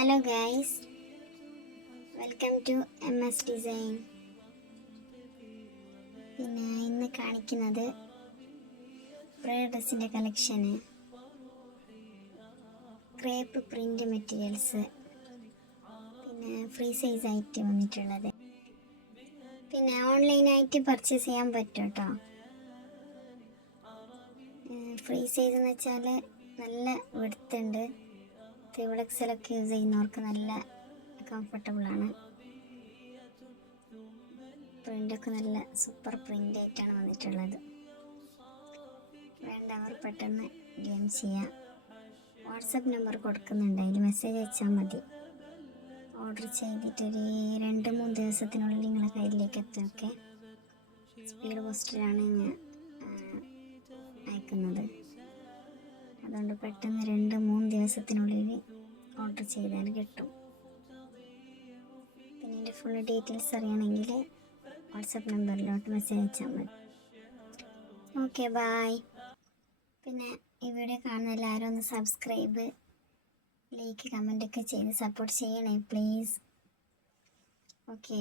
Hello guys, welcome to MS design. പിന്നെ ഇന്ന് കാണിക്കുന്നത് ഡ്രസ്സിൻ്റെ കളക്ഷന്, ക്രേപ്പ് പ്രിൻ്റ് മെറ്റീരിയൽസ്, പിന്നെ ഫ്രീ സൈസ് ആയിട്ട് വന്നിട്ടുള്ളത്. പിന്നെ ഓൺലൈനായിട്ട് പർച്ചേസ് ചെയ്യാൻ പറ്റും കേട്ടോ. ഫ്രീ സൈസ് എന്ന് വെച്ചാൽ നല്ല വെടുത്തുണ്ട്. ത്രിബിളെക്സലൊക്കെ യൂസ് ചെയ്യുന്നവർക്ക് നല്ല കംഫർട്ടബിളാണ്. പ്രിൻ്റൊക്കെ നല്ല സൂപ്പർ പ്രിൻ്റായിട്ടാണ് വന്നിട്ടുള്ളത്. വേണ്ടവർ പെട്ടെന്ന് DM ചെയ്യാം. വാട്സപ്പ് നമ്പർ കൊടുക്കുന്നുണ്ട്, അതിൽ മെസ്സേജ് അയച്ചാൽ മതി. ഓർഡർ ചെയ്തിട്ടൊരു 2-3 ദിവസത്തിനുള്ളിൽ നിങ്ങളുടെ കയ്യിലേക്ക് എത്തും. ഓക്കെ, സ്പീഡ് പോസ്റ്റിലാണ് ഞാൻ അയക്കുന്നത്. അതുകൊണ്ട് പെട്ടെന്ന് 2-3 ദിവസത്തിനുള്ളിൽ ഓർഡർ ചെയ്താൽ കിട്ടും. പിന്നെ എൻ്റെ ഫുൾ ഡീറ്റെയിൽസ് അറിയണമെങ്കിൽ വാട്സപ്പ് നമ്പറിലോട്ട് മെസ്സേജ് അയച്ചാൽ മതി. Okay, bye. പിന്നെ ഈ വീഡിയോ കാണുന്ന എല്ലാവരും ഒന്ന് സബ്സ്ക്രൈബ്, ലൈക്ക്, കമൻ്റൊക്കെ ചെയ്ത് സപ്പോർട്ട് ചെയ്യണേ പ്ലീസ്. ഓക്കെ.